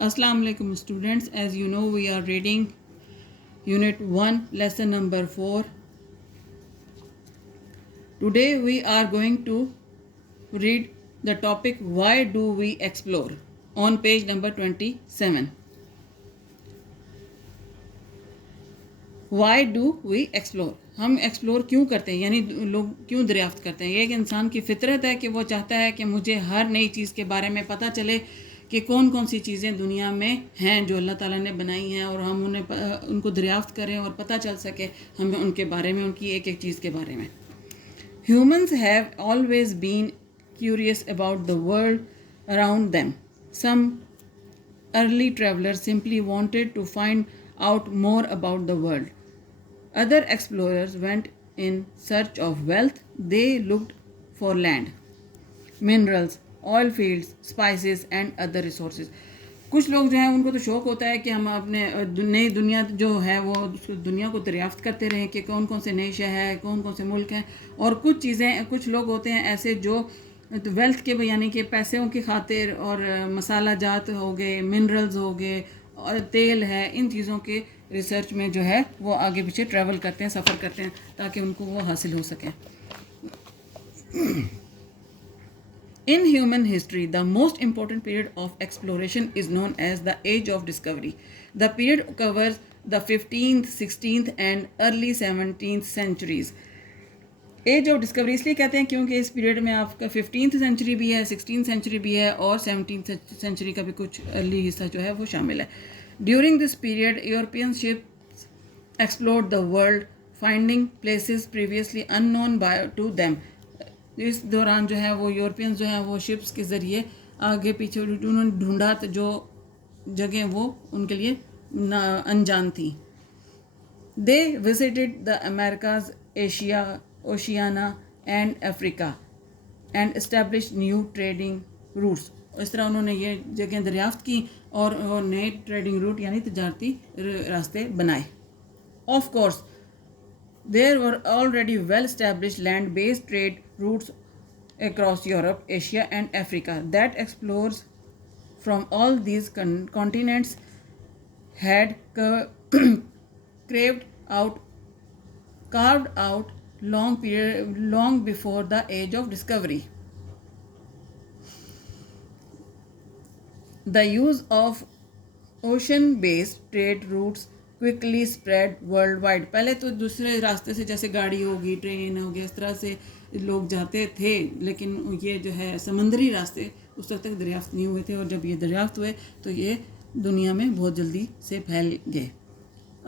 Assalamu alaikum students. As you know, we are reading Unit 1, Lesson number 4. Today we are going to read the topic Why Do We Explore on page number 27. Why do we explore? हम explore क्यों करते हैं, यानी लोग क्यों दरियाफ्त करते हैं। ये एक इंसान की फितरत है कि वो चाहता है कि मुझे हर नई चीज़ के बारे में पता चले कि कौन कौन सी चीज़ें दुनिया में हैं जो अल्लाह ताला ने बनाई हैं, और हम उनको दरियाफ्त करें और पता चल सके हमें उनके बारे में, उनकी एक एक चीज़ के बारे में। Humans have always been curious about the world around them. Some early travelers simply wanted to find out more about the world. Other explorers went in search of wealth. They looked for land, minerals, oil fields, spices and other resources. कुछ लोग जो हैं उनको तो शौक़ होता है कि हम अपने नई दुनिया जो है वो दुनिया को दरियाफ्त करते रहें कि कौन कौन से नए शहर हैं, कौन कौन से मुल्क हैं। और कुछ लोग होते हैं ऐसे जो वेल्थ के, यानी कि पैसों की खातिर, और मसाला जात हो गए, मिनरल्स हो गए और तेल है, इन चीज़ों के रिसर्च में जो है वो आगे पीछे ट्रैवल करते हैं, सफ़र करते हैं ताकि उनको वो हासिल हो सके। In human history, the most important period of exploration is known as the Age of Discovery. The period covers the 15th, 16th and early 17th centuries. Age of discovery इसलिए कहते हैं क्योंकि इस पीरियड में आपका 15th सेंचुरी भी है, 16th century भी है और 17th सेंचुरी का भी कुछ अर्ली हिस्सा जो है वो शामिल है। During this period European ships explored the world, finding places previously unknown to them. इस दौरान जो है वो यूरोपियंस जो हैं वो शिप्स के ज़रिए आगे पीछे उन्होंने ढूंढा जो जगह वो उनके लिए अनजान थी। They visited the Americas, Asia, Oceania and Africa and establish new trading routes. इस तरह उन्होंने ये जगह दरियाफ्त की और नए ट्रेडिंग रूट यानी तजारती रास्ते बनाए। Of course there were already well-established land-based trade routes across Europe, Asia and Africa that explorers from all these continents had carved out long before the age of discovery. The use of ocean-based trade routes quickly spread world wide. पहले तो दूसरे रास्ते से जैसे गाड़ी होगी, train होगी, इस तरह से लोग जाते थे, लेकिन ये जो है समंदरी रास्ते उस वक्त तक दरियाफ्त नहीं हुए थे, और जब ये दरियाफ्त हुए तो ये दुनिया में बहुत जल्दी से फैल गए।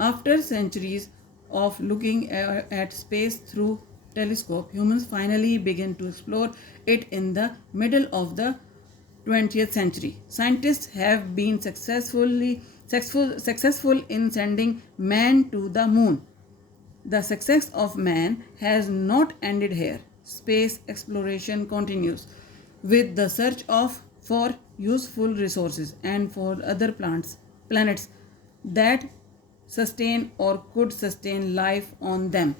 After centuries of looking at space through telescope, humans finally began to explore it in the middle of the 20th century. Scientists have been successful in sending man to the moon. The success of man has not ended here. Space exploration continues with the search for useful resources and for other planets that sustain or could sustain life on them.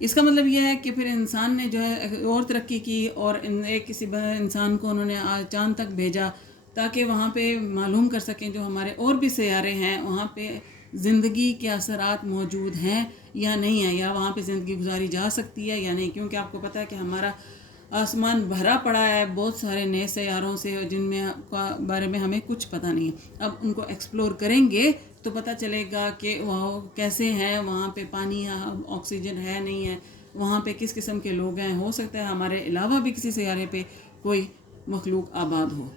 इसका मतलब यह है कि फिर इंसान ने जो है और तरक्की की और एक किसी इंसान को उन्होंने चांद तक भेजा ताकि वहाँ पे मालूम कर सकें जो हमारे और भी सैयारे हैं वहाँ पे ज़िंदगी के असरात मौजूद हैं या नहीं है, या वहाँ पे ज़िंदगी गुजारी जा सकती है या नहीं। क्योंकि आपको पता है कि हमारा आसमान भरा पड़ा है बहुत सारे नए सैयारों से जिनमें बारे में हमें कुछ पता नहीं है। अब उनको एक्सप्लोर करेंगे तो पता चलेगा कि वह कैसे हैं, वहाँ पे पानी ऑक्सीजन है नहीं है, वहाँ पे किस किस्म के लोग हैं, हो सकता है हमारे अलावा भी किसी सैयारे पे कोई मखलूक आबाद हो।